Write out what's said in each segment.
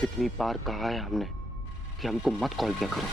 कितनी बार कहा है हमने कि हमको मत कॉल किया करो।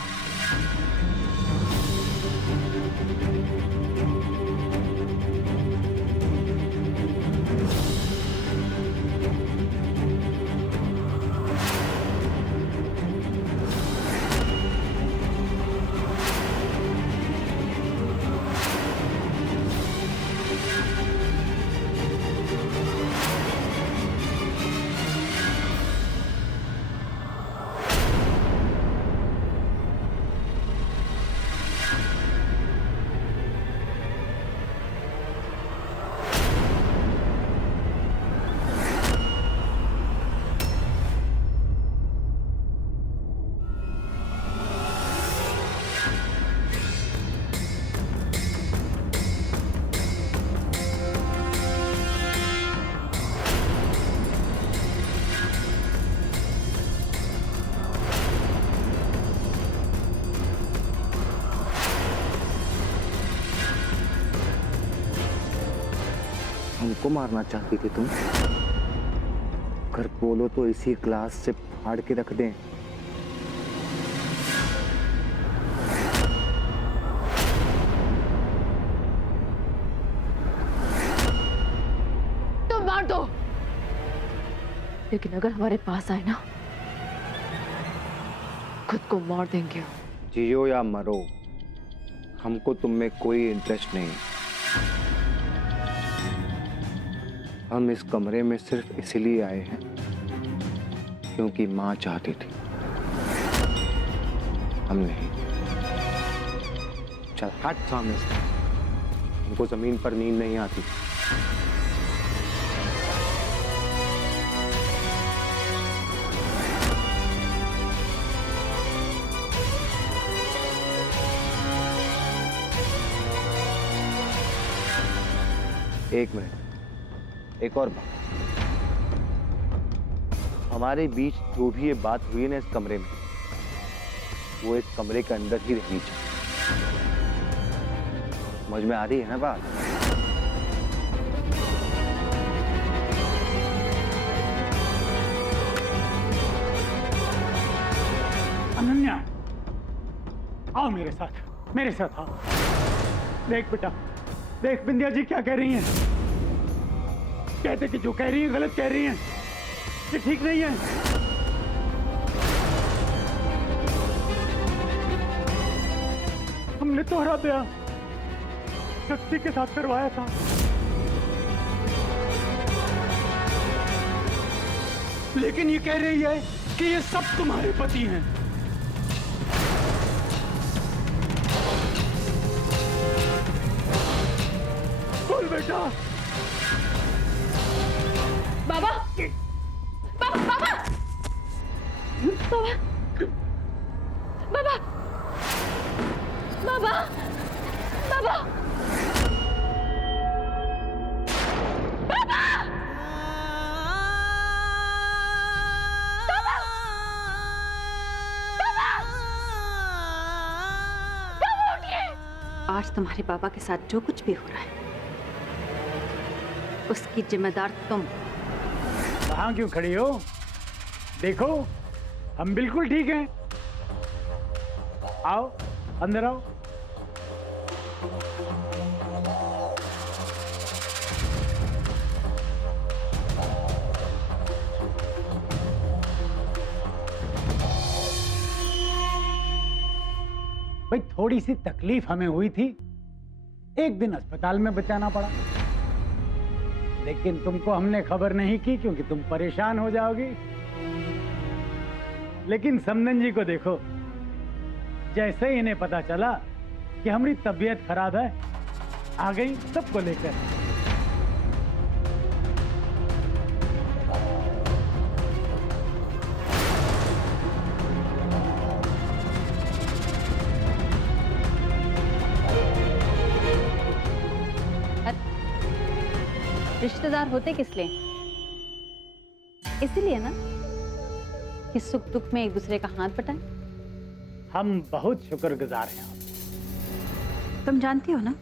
हमको मारना चाहती थी तुम? अगर बोलो तो इसी ग्लास से फाड़ के रख दें। तो मार दो, लेकिन अगर हमारे पास आए ना, खुद को मार देंगे। जियो या मरो, हमको तुम में कोई इंटरेस्ट नहीं। हम इस कमरे में सिर्फ इसलिए आए हैं क्योंकि माँ चाहती थी, हम नहीं। चल हट सामने से, हमको जमीन पर नींद नहीं आती। एक मिनट, एक और बात। हमारे बीच जो भी ये बात हुई है ना इस कमरे में, वो इस कमरे के अंदर ही रहनी चाहिए। समझ में आ रही है ना बात? अनन्या, आओ मेरे साथ आओ। देख बेटा, देख बिंदिया जी क्या कह रही हैं। कहते कि जो कह रही है गलत कह रही हैं, ये ठीक नहीं है। हमने तोहरा ब्याह शक्ति के साथ करवाया था, लेकिन ये कह रही है कि ये सब तुम्हारे पति हैं। बोल बेटा। बाबा, बाबा, बाबा, बाबा, बाबा, बाबा, बाबा, आज तुम्हारे बाबा के साथ जो कुछ भी हो रहा है, उसकी जिम्मेदार तुम। कहाँ क्यों खड़ी हो? देखो, हम बिल्कुल ठीक हैं। आओ, अंदर आओ। भाई थोड़ी सी तकलीफ हमें हुई थी, एक दिन अस्पताल में बचाना पड़ा, लेकिन तुमको हमने खबर नहीं की क्योंकि तुम परेशान हो जाओगी। लेकिन समदन जी को देखो, जैसे ही इन्हें पता चला कि हमारी तबीयत खराब है, आ गई सबको लेकर। रिश्तेदार होते किस लिए? इसीलिए ना कि सुख दुख में एक दूसरे का हाथ बटाएं। हम बहुत शुक्रगुजार हैं आप। तुम जानती हो ना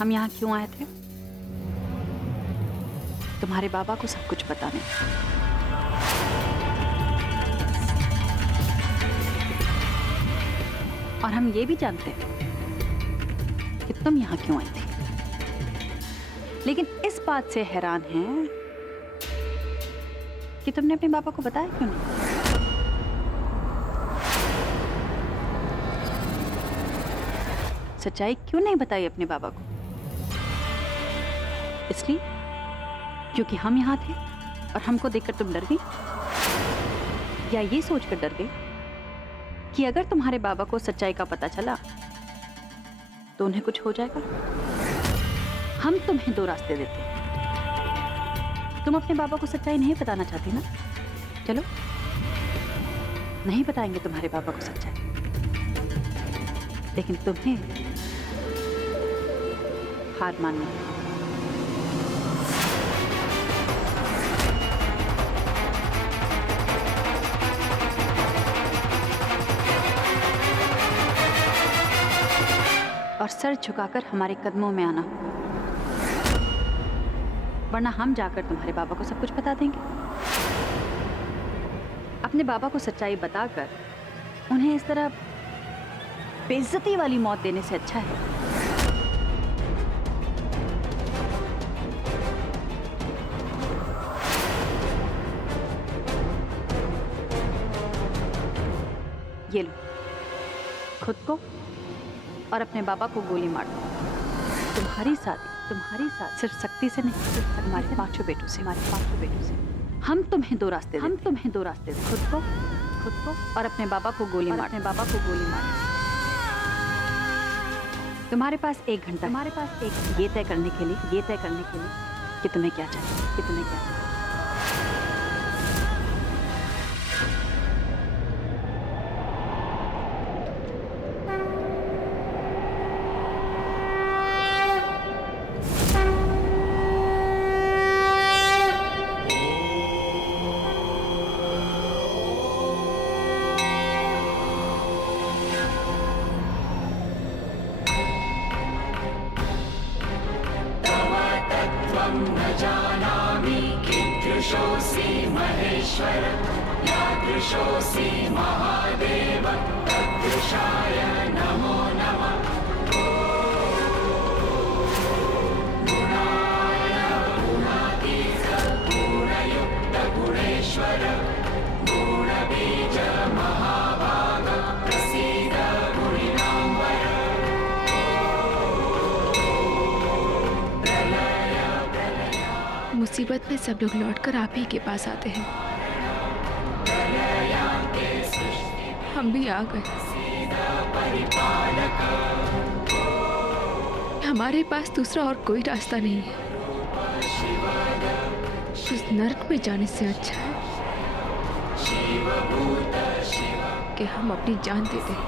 हम यहाँ क्यों आए थे? तुम्हारे बाबा को सब कुछ बताने। और हम ये भी जानते हैं कि तुम यहाँ क्यों आई थी। लेकिन इस बात से हैरान हैं कि तुमने अपने पापा को बताया क्यों नहीं। सच्चाई क्यों नहीं बताई अपने बाबा को? इसलिए क्योंकि हम यहाँ थे और हमको देखकर तुम डर गई, या ये सोचकर डर गई कि अगर तुम्हारे बाबा को सच्चाई का पता चला तो उन्हें कुछ हो जाएगा। हम तुम्हें दो रास्ते देते हैं। तुम अपने बाबा को सच्चाई नहीं बताना चाहती ना? चलो, नहीं बताएंगे तुम्हारे बाबा को सच्चाई, लेकिन तुम्हें हार माननी है। और सर झुकाकर हमारे कदमों में आना, वरना हम जाकर तुम्हारे बाबा को सब कुछ बता देंगे। अपने बाबा को सच्चाई बताकर उन्हें इस तरह बेइज्जती वाली मौत देने से अच्छा है ये लो, खुद को और अपने बाबा को गोली मार दो। तुम्हारी शादी सिर्फ शक्ति से नहीं, सिर्फ हमारे पांचों बेटों से, हम तुम्हें दो रास्ते दें। खुद को और अपने बाबा को गोली मार। तुम्हारे पास 1 घंटा, ये तय करने के लिए कि तुम्हें क्या चाहिए। मुसीबत में सब लोग लौटकर आप ही के पास आते हैं। हम भी आ गए। हमारे पास दूसरा और कोई रास्ता नहीं है। उस नर्क में जाने से अच्छा है कि हम अपनी जान दे दें।